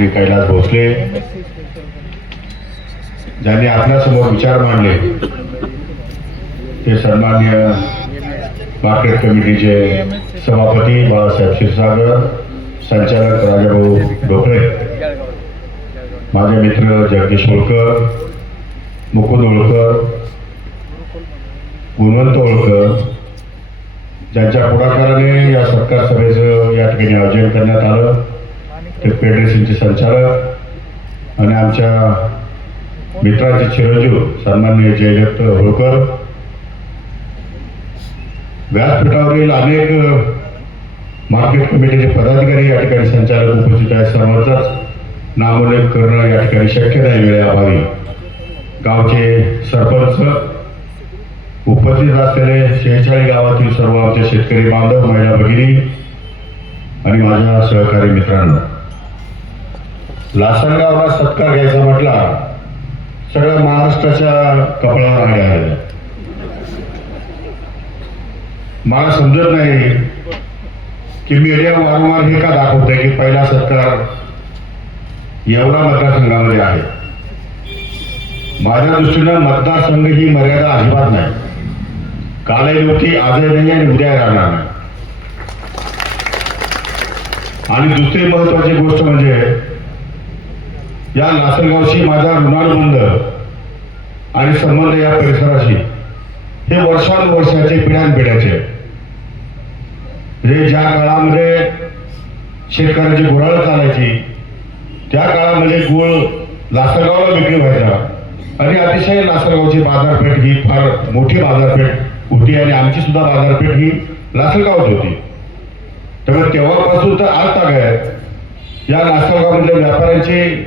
श्री कैलास भोसले ज्यांनी आपल्यासमोर विचार मांडले ते सन्मान्य मार्केट कमिटीचे सभापती बाळासाहेब क्षीरसागर संचालक राजाभाऊ ढोकळे माझे मित्र जगदीश होळकर मुकुंद होळकर गुणवंत होळकर ज्यांच्या पुढाकाराने या सत्कार सभेचं या ठिकाणी आयोजन करण्यात आलं. फेडरेशनचे संचालक आणि आमच्या मित्राचे चिरंजीव सन्मान्य जयदत्त होळकर. व्यासपीठावरील अनेक मार्केट कमिटीचे पदाधिकारी या ठिकाणी संचालक उपस्थित आहेत. सर्वांचाच नामोल्लेख करणं या ठिकाणी शक्य नाही वेळेअभावी. गावचे सरपंच उपस्थित असलेले शेहेचाळी गावातील सर्व आमचे शेतकरी बांधव महिला भगिनी आणि माझ्या सहकारी मित्रांनो. लासलगावला सत्कार घ्यायचा म्हटला सगळ्या महाराष्ट्राच्या कपाळावर आले. आहे मला समजत नाही की मीडिया वारंवार हे का दाखवतंय की पहिला सत्कार एवढा मतदारसंघामध्ये आहे. माझ्या दृष्टीनं मतदारसंघ ही मर्यादा अजिबात नाही. कालही नव्हती आजही नाही आणि उद्या राहणार नाही. आणि दुसरी महत्वाची गोष्ट म्हणजे या लासलगावशी माझा ऋणानुबंध आणि संबंध या परिसराशी हे वर्षानुवर्षाचे पिढ्यानपिढ्याचे. म्हणजे ज्या काळामध्ये शेतकऱ्याची गुराळ चालायची त्या काळामध्ये गुळ लासलगावला विक्री व्हायचा. आणि अतिशय लासलगावची बाजारपेठ ही फार मोठी बाजारपेठ होती आणि आमची सुद्धा बाजारपेठ ही लासलगावच होती. त्यामुळे तेव्हापासून तर आज तागायत या लासलगावमधल्या व्यापाऱ्यांची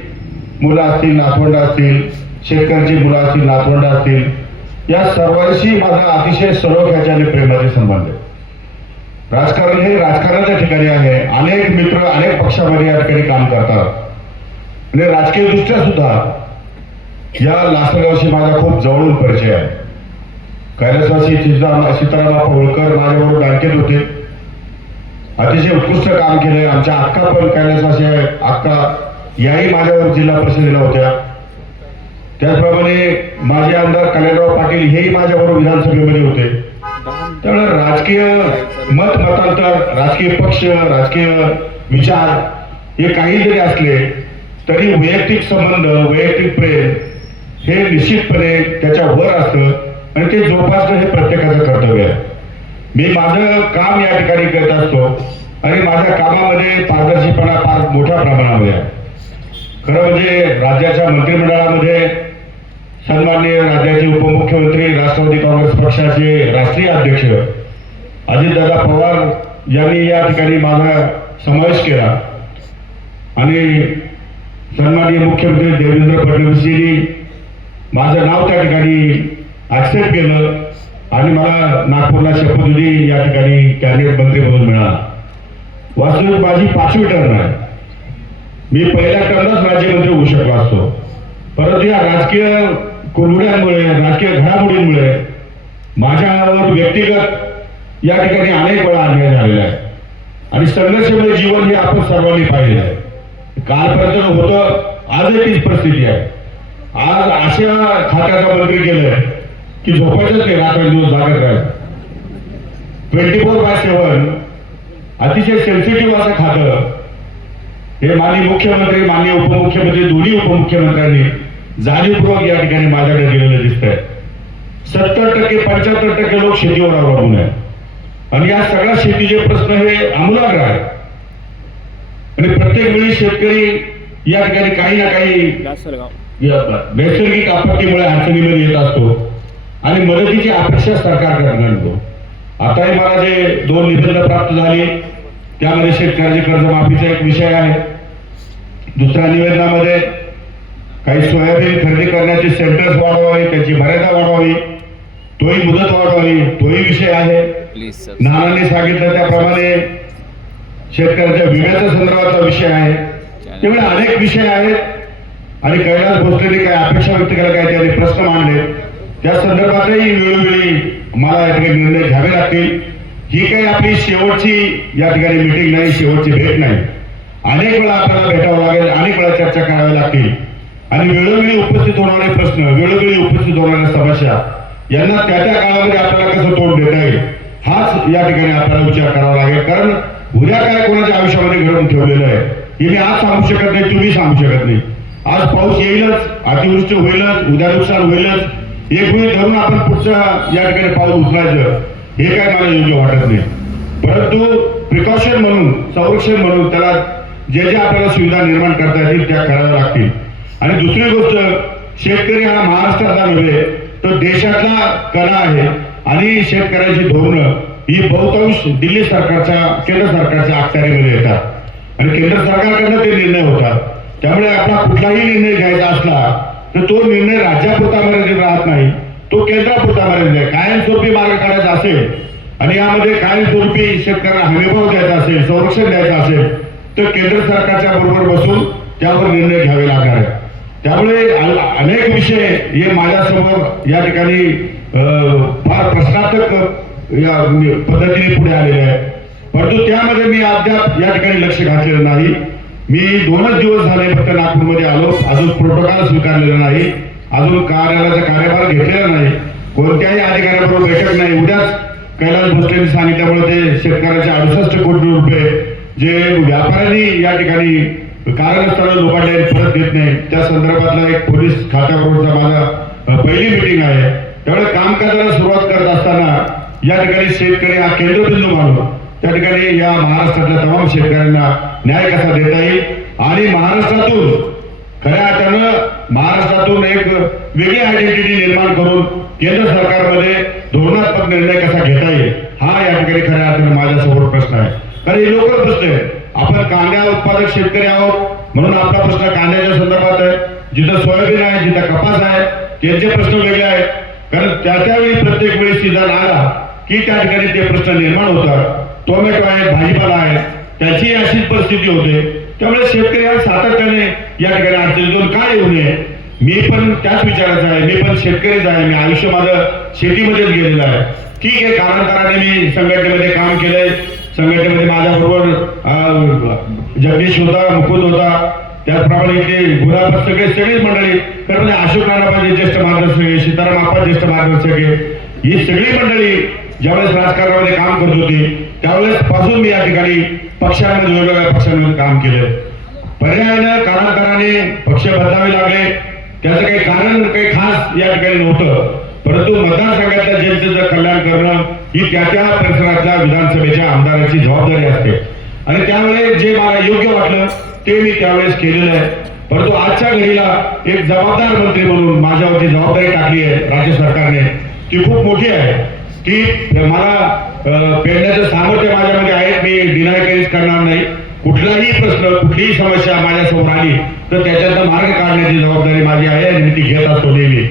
मुलं असतील नातवंड असतील शेतकऱ्यांची मुलं असतील नातवंड असतील या सर्वांशी माझा अतिशय सलोख ह्याच्याने प्रेमाचे संबंध आहे. राजकारण हे राजकारणाच्या ठिकाणी आहे. अनेक मित्र अनेक पक्षामध्ये या ठिकाणी काम करतात. आणि राजकीय दृष्ट्या सुद्धा या लासलगावशी माझा खूप जवळून परिचय आहे. कैलासवासी सीताराम सीताराम होळकर माझ्याबरोबर बँकेत होते. अतिशय उत्कृष्ट काम केले आमच्या अक्का पण कैलासवासी आहे. अक्का याही माझ्यावर जिल्हा परिषदेला होत्या. त्याचप्रमाणे माझे आमदार कल्याणराव पाटील हेही माझ्याबरोबर विधानसभेमध्ये होते. त्यामुळे राजकीय मत मतांतर राजकीय पक्ष राजकीय विचार हे काही जरी असले तरी वैयक्तिक संबंध वैयक्तिक प्रेम हे निश्चितपणे त्याच्या वर असतं आणि ते जोपासणं हे प्रत्येकाचं कर्तव्य आहे. मी माझं काम या ठिकाणी करत असतो आणि माझ्या कामामध्ये पारदर्शीपणा फार मोठ्या प्रमाणामध्ये आहे. खरं म्हणजे राज्याच्या मंत्रिमंडळामध्ये सन्माननीय राज्याचे उपमुख्यमंत्री राष्ट्रवादी काँग्रेस पक्षाचे राष्ट्रीय अध्यक्ष अजितदादा पवार यांनी या ठिकाणी माझा समावेश केला. आणि सन्माननीय मुख्यमंत्री देवेंद्र फडणवीसजींनी माझं नाव त्या ठिकाणी ऍक्सेप्ट केलं आणि मला नागपूरला शपथविधी या ठिकाणी कॅबिनेट मंत्री म्हणून मिळाला. वास्तविक माझी पाचवी टर्म आहे. मी पहिल्या टर्मच राज्यमंत्री होऊ शकलो असतो. परंतु या राजकीय कुरबुड्यांमुळे राजकीय घडामोडींमुळे माझ्यावर व्यक्तिगत या ठिकाणी अनेक वेळा अन्याय झालेला आहे. आणि संघर्षमय जीवन हे आपण सर्वांनी पाहिलेलं आहे. कालपर्यंत होतं आजही तीच परिस्थिती आहे. आज अशा खात्याचा मंत्री गेलंय की झोपायचंच नाही रात्रंदिवस जागत राहायचं ट्वेंटी फोर बाय सेवन अतिशय सेन्सिटिव्ह असं खातं. हे माननीय मुख्यमंत्री माननीय उपमुख्यमंत्री दोन्ही उपमुख्यमंत्र्यांनी जाणीवपूर्वक या ठिकाणी माझ्याकडे दिलेलं दिसतंय. सत्तर टक्के पंच्याहत्तर टक्के लोक शेतीवर अवलंबून आहे आणि या सगळ्या शेतीचे प्रश्न हे आमूलाग्र आहेत. आणि प्रत्येक वेळी शेतकरी या ठिकाणी काही ना काही नैसर्गिक आपत्तीमुळे अडचणीमध्ये येत असतो. आणि मदतीची अपेक्षा सरकारकडे करतो आताही मला जे दोन निबंध प्राप्त झाले त्यामध्ये शेतकऱ्याचे कर्जमाफीचा एक विषय आहे. दुसऱ्या निवेदनामध्ये काही सोयाबीन खरेदी करण्याचे सेंटर्स वाढवावे त्याची मर्यादा वाढवावी तोही मुदत वाढवावी तोही विषय आहे. नानांनी सांगितलं त्याप्रमाणे शेतकऱ्याच्या विम्याच्या संदर्भाचा विषय आहे. त्यामुळे अनेक विषय आहेत आणि कैलास भोसलेने काय अपेक्षा व्यक्त केल्या काय त्यांनी प्रश्न मांडले. त्या संदर्भातही वेळोवेळी मला या ठिकाणी निर्णय घ्यावे लागतील. ही काही आपली शेवटची या ठिकाणी मिटिंग नाही शेवटची भेट नाही. अनेक वेळा आपल्याला भेटावं लागेल अनेक वेळा चर्चा कराव्या लागतील. आणि वेळोवेळी उपस्थित होणारे प्रश्न वेळोवेळी उपस्थित होणाऱ्या समस्या यांना त्या त्या काळामध्ये आपल्याला कसं तोंड देता येईल हाच या ठिकाणी आपल्याला विचार करावा लागेल. कारण उद्या काय कोणाच्या आयुष्यामध्ये घडवून ठेवलेलं आहे हे मी आज सांगू शकत नाही तुम्ही सांगू शकत नाही. आज पाऊस येईलच अतिवृष्टी होईलच उद्या नुकसान होईलच. एक वेळ धरून आपण पुढचं या ठिकाणी पाऊल उचलायचं हे काय मला योग्य वाटत नाही. परंतु प्रिकॉशन म्हणून संरक्षण म्हणून त्याला ज्या ज्या आपल्याला सुविधा निर्माण करता येतील त्या कराव्या लागतील. आणि दुसरी गोष्ट शेतकरी हा महाराष्ट्रातला नव्हे तर देशातला कला आहे. आणि शेतकऱ्यांची धोरणं ही बहुतांश दिल्ली सरकारच्या केंद्र सरकारच्या अखत्यारीमध्ये येतात. आणि केंद्र सरकारकडनं ते निर्णय होतात. त्यामुळे आपला कुठलाही निर्णय घ्यायचा असला तर तो निर्णय राज्यापुरता मर्यादित राहत नाही. तो केंद्रापुरता मर्यादित आहे. कायमस्वरूपी मार्ग काढायचा असेल आणि यामध्ये कायमस्वरूपी शेतकऱ्यांना हमीभाव द्यायचा असेल संरक्षण द्यायचं असेल तर केंद्र सरकारच्या बरोबर बसून त्यावर निर्णय घ्यावे लागणार आहे. त्यामुळे अनेक विषय हे माझ्यासमोर या ठिकाणी फार प्रश्नार्थक या पद्धतीने पुढे आलेले आहे परंतु त्यामध्ये मी अद्याप या ठिकाणी लक्ष घातलेलं नाही. मी दोनच दिवस झाले फक्त नागपूरमध्ये आलो. अजून प्रोटोकॉल स्वीकारलेला नाही. अजून कार्यालयाचा कार्यभार घेतलेला नाही. कोणत्याही अधिकाऱ्याबरोबर बैठक नाही. उद्याच कैलास भोसलेने सांगितल्यामुळे ते शेतकऱ्याचे अडुसष्ट कोटी रुपये जे व्यापाऱ्यांनी या ठिकाणी कारणास्तव लोकांना परत देत नाही. त्या संदर्भातला एक पोलीस खात्याबरोबरचा माझा पहिली मिटिंग आहे. त्यामुळे कामकाजाला सुरुवात करत असताना या ठिकाणी शेतकरी हा केंद्रबिंदू मानून त्या ठिकाणी या महाराष्ट्रातल्या तमाम शेतकऱ्यांना न्याय कसा देता येईल? आणि महाराष्ट्रातून खऱ्या अर्थानं महाराष्ट्रातून एक वेगळी आयडेंटिटी निर्माण करून केंद्र सरकारमध्ये धोरणात्मक निर्णय कसा घेता येईल? हा या ठिकाणी खऱ्या अर्थानं माझ्यासमोर प्रश्न आहे. कारण हे लोकल प्रश्न आहे आपण कांदा उत्पादक शेतकरी आहोत. म्हणून आपला प्रश्न कांद्याच्या संदर्भात आहे. जिथं सोयाबीन आहे जिथं कपास आहे त्यांचे प्रश्न वेगळे आहेत. कारण त्या त्यावेळी प्रत्येक वेळी सीझन आला की त्या ठिकाणी ते प्रश्न निर्माण होतात. टोमॅटो आहे भाजीपाला आहे. त्याची अशीच परिस्थिती होते. त्यामुळे शेतकरी सातत्याने या ठिकाणी अडचणीतून काय येऊ नये? मी पण त्याच विचाराचा आहे. मी पण शेतकरीच आहे. मी आयुष्य माझं शेतीमध्येच गेलेलं आहे. ठीक आहे कालांतराने मी संघटनेमध्ये काम केलंय. संघटनेमध्ये माझ्याबरोबर जगदीश होता मुकुंद होता. त्याचप्रमाणे इथे गुलाब सगळे सगळेच मंडळी. खरं म्हणजे अशोक नानापाचे ज्येष्ठ मार्गदर्शक आहे. सीताराम आप्पा ज्येष्ठ मार्गदर्शक आहे. ही सगळी मंडळी ज्यावेळेस राजकारणामध्ये काम करत होती त्यावेळेस पासून मी या ठिकाणी पक्षांमध्ये वेगवेगळ्या पक्षांमध्ये काम केलं पर्यायानं कालांतराने पक्ष बदलावे लागले. त्याचं काही कारण काही खास या ठिकाणी नव्हतं. परंतु मतदारसंघातल्या जनतेचं कल्याण करणं ही त्या त्या परिसरातल्या विधानसभेच्या आमदाराची जबाबदारी असते. आणि त्यावेळेस जे मला योग्य वाटलं ते मी त्यावेळेस केलेलं आहे. परंतु आजच्या घडीला एक जबाबदार मंत्री म्हणून माझ्यावरती जबाबदारी टाकली आहे राज्य सरकारने ती खूप मोठी आहे. की मला पेरण्याचं सामर्थ्य माझ्यामध्ये आहे मी डिनाय काहीच करणार नाही. कुठलाही प्रश्न कुठलीही समस्या माझ्यासमोर आली तर त्याच्यात मार्ग काढण्याची जबाबदारी माझी आहे आणि मी ती घेत असतो नेहमी.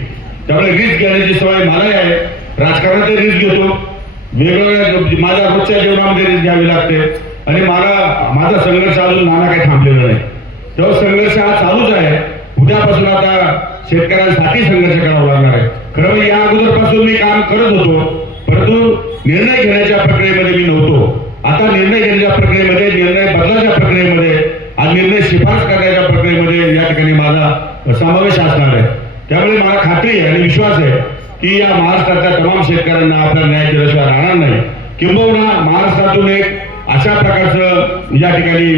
त्यामुळे रिस्क घेण्याची सवय मलाही आहे. राजकारणात रिस्क घेतो. वेगवेगळ्या माझ्या रोजच्या जीवनामध्ये रिस्क घ्यावी लागते. आणि मला माझा संघर्ष अजून नाना काही थांबलेला नाही. तो संघर्ष हा चालूच आहे उद्यापासून आता शेतकऱ्यांसाठी संघर्ष करावा लागणार आहे. खरं म्हणजे या अगोदरपासून मी काम करत होतो परंतु निर्णय घेण्याच्या प्रक्रियेमध्ये मी नव्हतो. आता निर्णय घेण्याच्या प्रक्रियेमध्ये निर्णय बदलाच्या प्रक्रियेमध्ये आणि निर्णय शिफारस करण्याच्या प्रक्रियेमध्ये या ठिकाणी माझा समावेश असणार आहे. त्यामुळे मला खात्री आहे आणि विश्वास आहे की या महाराष्ट्रातल्या तमाम शेतकऱ्यांना आपला न्याय दिल्याशिवाय राहणार नाही. किंबहुना महाराष्ट्रातून एक अशा प्रकारचं या ठिकाणी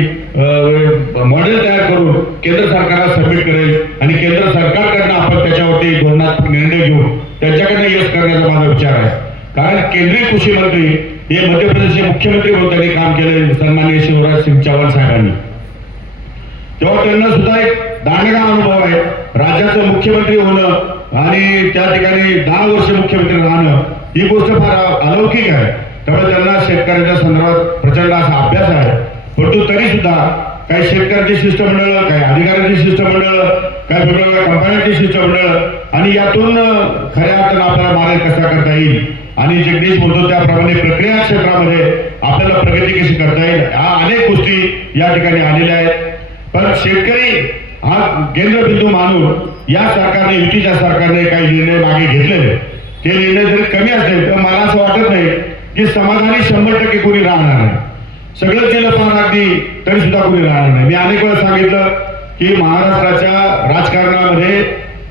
मॉडेल तयार करून केंद्र सरकारला सबमिट करेल आणि केंद्र सरकारकडनं आपण त्याच्यावरती धोरणात्मक निर्णय घेऊन त्यांच्याकडनं यश करण्याचा माझा विचार आहे. कारण केंद्रीय कृषी मंत्री हे मध्य प्रदेशचे मुख्यमंत्री म्हणून त्यांनी काम केले सन्माननीय शिवराज सिंग चव्हाण साहेबांनी. तेव्हा त्यांना सुद्धा एक दांडगा अनुभव आहे. राज्याचं मुख्यमंत्री होणं आणि त्या ठिकाणी दहा वर्ष मुख्यमंत्री राहणं ही गोष्ट फार अलौकिक आहे. त्यामुळे त्यांना शेतकऱ्यांच्या संदर्भात प्रचंड असा अभ्यास आहे. परंतु तरी सुद्धा काही शेतकऱ्यांची शिष्टमंडळ काही अधिकाऱ्यांची शिष्टमंडळ काही वेगवेगळ्या कंपन्यांची शिष्टमंडळ आणि यातून खऱ्या अर्थानं आपल्याला मार्ग कसा करता येईल? आणि जगदीश बोलतो त्याप्रमाणे प्रक्रिया क्षेत्रामध्ये आपल्याला प्रगती कशी करता येईल ह्या अनेक गोष्टी या ठिकाणी आलेल्या आहेत. पण शेतकरी हा केंद्रबिंदू मानून या सरकारने युतीच्या सरकारने काही निर्णय मागे घेतलेले ते निर्णय जरी कमी असले तर मला असं वाटत नाही की समाधानी शंभर टक्के कोणी राहणार नाही. सगळं केलं पण अगदी तरी सुद्धा कोणी राहणार नाही. मी अनेक वेळा सांगितलं की महाराष्ट्राच्या राजकारणामध्ये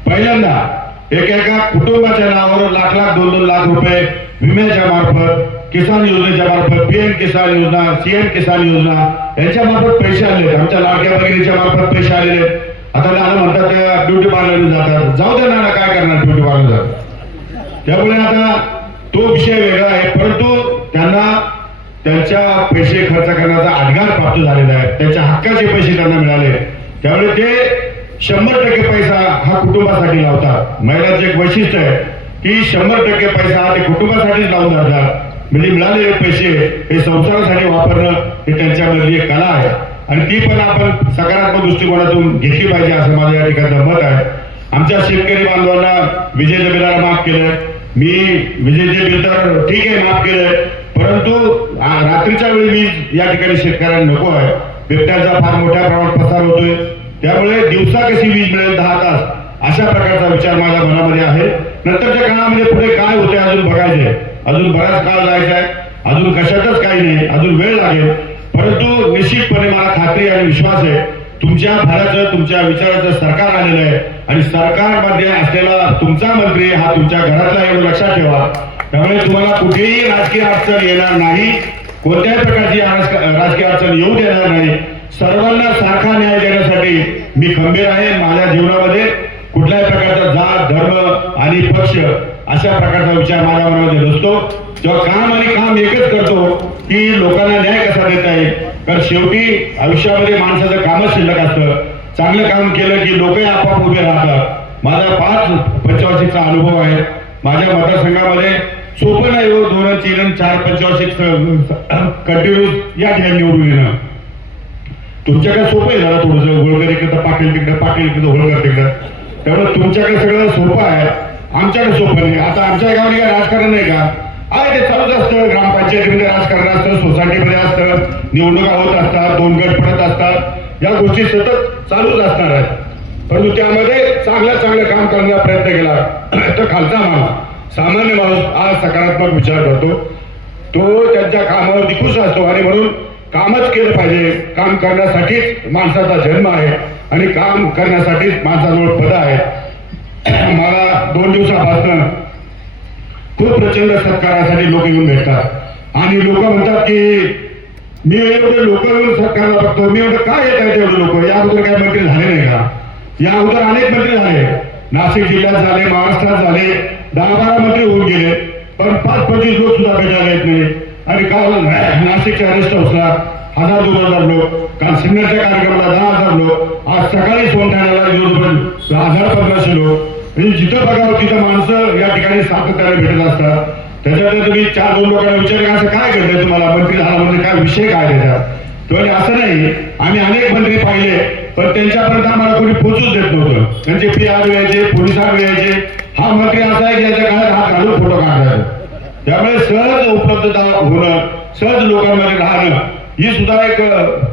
पहिल्यांदा एका एका कुटुंबाच्या नावावर लाख लाख दोन दोन लाख रुपये विम्याच्या मार्फत किसान योजनेच्या मार्फत पीएम किसान योजना सीएम किसान योजना यांच्या मार्फत पैसे आले आमच्या लाडक्या भगिनीच्या मार्फत पैसे आलेले आता नाना म्हणतात त्या ब्युटी पार्लरला जातात. जाऊ द्या नाना काय करणार ब्युटी पार्लर जातात त्यामुळे आता तो विषय वेगळा आहे. परंतु त्यांना त्यांच्या पैसे खर्च करण्याचा अधिकार प्राप्त झालेला आहे. त्यांच्या हक्काचे पैसे त्यांना मिळाले त्यामुळे ते शंभर टक्के पैसा हा कुटुंबासाठी लावतात महिलांचं एक वैशिष्ट्य आहे की शंभर टक्के पैसा ते कुटुंबासाठीच लावून जातात म्हणजे मिळालेले पैसे हे संसारासाठी वापरणं हे त्यांच्यामधली एक कला आहे. आणि ती पण आपण सकारात्मक दृष्टिकोनातून घेतली पाहिजे असं माझं या ठिकाणचं मत आहे. आमच्या शेतकरी बांधवांना विजेच्या बिलाला माफ केलंय. मी विजेचे बिल तर ठीक आहे माफ केलंय. परंतु रात्रीच्या वेळी वीज या ठिकाणी शेतकऱ्यांना नको आहे. बिबट्यांचा फार मोठ्या प्रमाणात प्रसार होतोय. त्यामुळे दिवसा कशी वीज मिळेल दहा तास? अशा प्रकारचा विचार माझ्या मनामध्ये आहे. नंतरच्या काळामध्ये पुढे काय होते अजून बघायचे अजून बराच काळ जायचा आहे अजून कशातच काही नाही. अजून वेळ लागेल. परंतु निश्चितपणे मला खात्री आणि विश्वास आहे. तुमच्या भाराचं तुमच्या विचाराचं सरकार आलेलं आहे. आणि सरकारमध्ये असलेला तुमचा मंत्री हा तुमच्या घरातला एवढं लक्षात ठेवा. त्यामुळे तुम्हाला कुठेही राजकीय अडचण येणार नाही. कोणत्याही प्रकारची राजकीय अडचण येऊ देणार नाही. सर्वांना सारखा न्याय देण्यासाठी मी खंबीर आहे. माझ्या जीवनामध्ये कुठल्याही प्रकारचा जात धर्म आणि पक्ष अशा प्रकारचा विचार माझ्या मनामध्ये नसतो. जेव्हा काम आणि काम एकच करतो की लोकांना न्याय कसा देता येईल? कारण शेवटी आयुष्यामध्ये माणसाचं कामच शिल्लक असतं. चांगलं काम केलं की लोकही आपाप उभे राहतात. माझा पाच पंचवार्षिकचा अनुभव आहे. माझ्या मतदारसंघामध्ये सोपं नाही हो दोन तीन चार पंचवार्षिक कंटिन्यू या ठिकाणी निवडून येणं. तुमच्याकडे सोपं आहे जरा थोडंसं? होळकर इकडं पाटील तिकडं पाटील तिकडं होळकर तिकडं. त्यामुळे तुमच्याकडे सगळं सोपं आहे. आमच्याकडे सोपं नाही. आता आमच्या गावाने काय राजकारण नाही का? आहे ते चालूच असतं. ग्रामपंचायतीमध्ये राजकारण असतं सोसायटीमध्ये असतं. निवडणुका होत असतात दोन गट पडत असतात. या गोष्टी सतत चालूच असणार आहेत. परंतु त्यामध्ये चांगल्या चांगलं काम करण्याचा प्रयत्न केला. तर खालचा माणूस सामान्य माणूस आज सकारात्मक विचार करतो. तो त्यांच्या कामावरती खुश असतो आणि म्हणून कामच केलं पाहिजे. काम करण्यासाठीच माणसाचा जन्म आहे आणि काम करण्यासाठीच माणसाजवळ पद आहे. मला दोन दिवसापासून खूप प्रचंड सत्कारासाठी लोक येऊन भेटतात. आणि लोक म्हणतात की मी एवढे लोक येऊन सत्कारला बघतो. मी एवढं काय येत आहेत एवढे लोक? या अगोदर काय मंत्री झाले नाही का? या अगोदर अनेक मंत्री झाले. नाशिक जिल्ह्यात झाले महाराष्ट्रात झाले. दहा बारा मंत्री होऊन गेले. पण पाच पंचवीस लोक सुद्धा भेटायला येत नाही आणि काल नाशिकच्या रेस्ट हाऊसला हजार दोन हजार लोक काल सिन्नरच्या कार्यक्रमाला दहा हजार लोक आज सकाळी सोनठाण्याला जवळजवळ हजार पंधराशे लोक. म्हणजे जिथं बघावं तिथं माणसं या ठिकाणी सातत्याने भेटत असतात. त्याच्यात तुम्ही चार दोन लोकांना विचारलं असं काय घडलंय तुम्हाला? मंत्री झाला म्हणजे काय विषय काय त्याच्यात? तो असं नाही. आम्ही अनेक मंत्री पाहिले पण त्यांच्यापर्यंत आम्हाला कोणी पोहोचूच देत नव्हतं. म्हणजे त्यांचे पी आर यायचे पोलिसांना यायचे हा मंत्री असा आहे की याच्या काळात हात घालून फोटो काढतात त्यामुळे सहज उपलब्धता होणं सहज लोकांमध्ये राहणं ही सुद्धा एक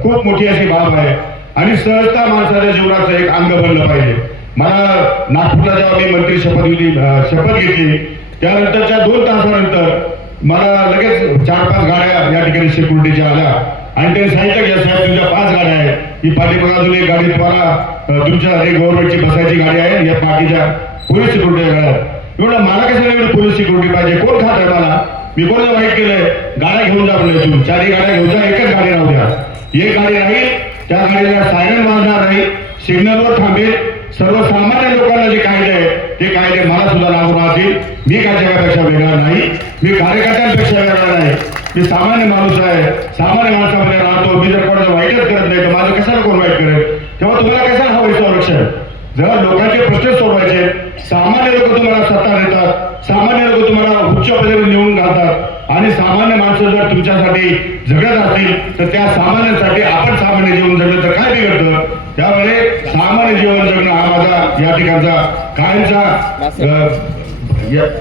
खूप मोठी अशी बाब आहे. आणि सहजता माणसाच्या जीवनाचं एक अंग बनलं पाहिजे. मला नागपूरला जेव्हा मी मंत्री शपथ घेतली शपथ घेतली त्यानंतरच्या दोन तासानंतर मला लगेच चार पाच गाड्या या ठिकाणी सिक्युरिटीच्या आल्या. आणि ते सांगितलं की साहेब तुमच्या पाच गाड्या आहेत. ही पाठीमागे अजून एक गाडी तुम्हाला तुमच्या एक गव्हर्नमेंटची बसायची गाडी आहे या बाकीच्या पोलीस सिक्युरिटीच्या गाड्या एवढं मला कशाला एवढी पोलीस सिक्युरिटी पाहिजे? कोण खात आहे मला? मी कोणाला वाईट केलंय? गाड्या घेऊन जा म्हणलं इथून. चारही गाड्या घेऊन जा एकच गाडी राहू द्या. एक गाडी राहील त्या गाडीला सायरन वाजणार नाही. सिग्नलवर थांबेल. सर्वसामान्य लोकांना जे कायदे आहे ते कायदे मला सुद्धा लागू राहतील. मी काय जगापेक्षा वेगळा नाही. मी कार्यकर्त्यांपेक्षा वेगळा नाही. मी सामान्य माणूस आहे. सामान्य माणसामध्ये राहतो. मी जर कोणाचं वाईटच करत नाही तर माझं कशाला कोण वाईट करेल? तेव्हा तुम्हाला कशाला हवं संरक्षण? जर लोकांचे प्रश्न सोडवायचे. सामान्य लोक तुम्हाला सत्ता देतात. सामान्य लोक तुम्हाला उच्च पदावर निवडून घालतात. आणि सामान्य माणसं जर तुमच्यासाठी जगत असतील तर त्या सामान्यांसाठी आपण सामान्य जीवन जगलं तर काय बिघडतं? त्यामुळे सामान्य जीवन जगणं हा माझा या ठिकाणचा कायमचा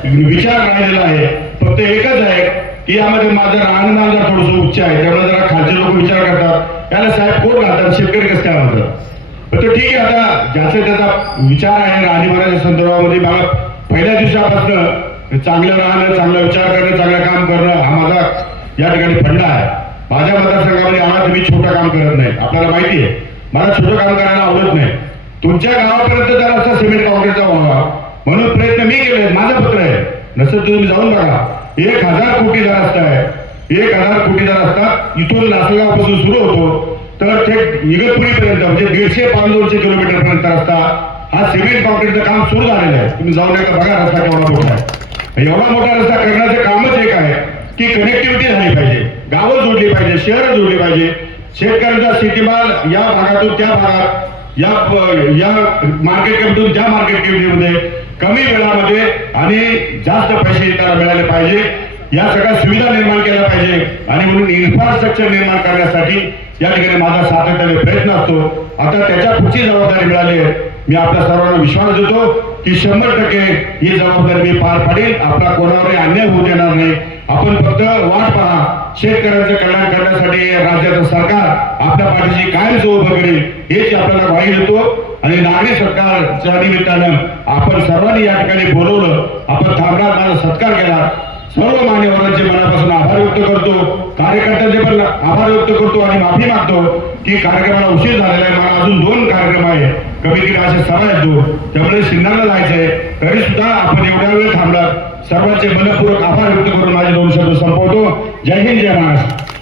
विचार राहिलेला आहे. फक्त एकच आहे की यामध्ये माझं राहणीमान जर थोडस उच्च आहे. त्यामुळे जरा खालचे लोक विचार करतात. त्याला साहेब कोण घालतात? शेतकरी कसं काय म्हणतात? तर ठीक आहे आता ज्याचा त्याचा विचार आहे राहणीमानाच्या संदर्भामध्ये मला पहिल्या दिवसापासून चांगलं राहणं चांगला विचार करणं चांगलं काम करणं हा माझा या ठिकाणी फंडा आहे. माझ्या मतदारसंघामध्ये आला तर मी छोटं काम करत नाही. आपल्याला माहिती आहे मला छोटं काम करायला आवडत नाही. तुमच्या गावापर्यंत जर रस्ता सिमेंट काँक्रीटचा व्हावा म्हणून प्रयत्न मी केले माझं पत्र आहे. नसेल तर तुम्ही जाऊन बघा. एक हजार कोटीचा रस्ता आहे एक हजार कोटीचा रस्ता इथून लासलगावपासून सुरू होतो तर थेट इगतपुरीपर्यंत म्हणजे दीडशे पाऊण दोनशे किलोमीटर पर्यंत रस्ता हा सिमेंट कॉन्क्रीटचं काम सुरू झालेलं आहे. तुम्ही जाऊन एकदा बघा रस्ता केवढा मोठा आहे. एवढा मोठा रस्ता करण्याचं कामच एक आहे की कनेक्टिव्हिटी झाली पाहिजे. गावं जोडली पाहिजे शहरं जोडली पाहिजे. शेतकऱ्यांचा शेतीमाल या भागातून त्या भागात या या मार्केट कमिटीतून त्या मार्केट कमिटीमध्ये कमी वेळामध्ये आणि जास्त पैसे त्याला मिळाले पाहिजे. या सगळ्या सुविधा निर्माण केल्या पाहिजे आणि म्हणून इन्फ्रास्ट्रक्चर निर्माण करण्यासाठी या ठिकाणी माझा सातत्याने प्रयत्न असतो. आता त्याच्या पुढची जबाबदारी मिळाली आहे. मी आपल्या सर्वांना विश्वास देतो की शंभर टक्के ही जबाबदारी मी पार पाडेल. आपला कोणावरही अन्याय होऊ देणार नाही. आपण फक्त वाट पहा. शेतकऱ्यांचं कल्याण करण्यासाठी राज्याचं सरकार आपल्या पाठीशी कायमच उभं करेल हेच आपल्याला ग्वाही देतो आणि नागरी सरकारच्या निमित्तानं आपण सर्वांनी या ठिकाणी बोलवलं. आपण थांबणार सत्कार केला. सर्व मान्यवरांचे मनापासून आभार व्यक्त करतो. कार्यकर्त्यांचे पण आभार व्यक्त करतो आणि माफी मागतो. की कार्यक्रमाला उशीर झालेला आहे. मला अजून दोन कार्यक्रम आहे. कमी किती असे सभा आहेत त्यामुळे शिंदाला जायचंय तरी सुद्धा आपण एवढ्या वेळ थांबलात सर्वांचे मनपूर्वक आभार व्यक्त करून माझे दोन शब्द संपवतो. जय हिंद जय महाराष्ट्र.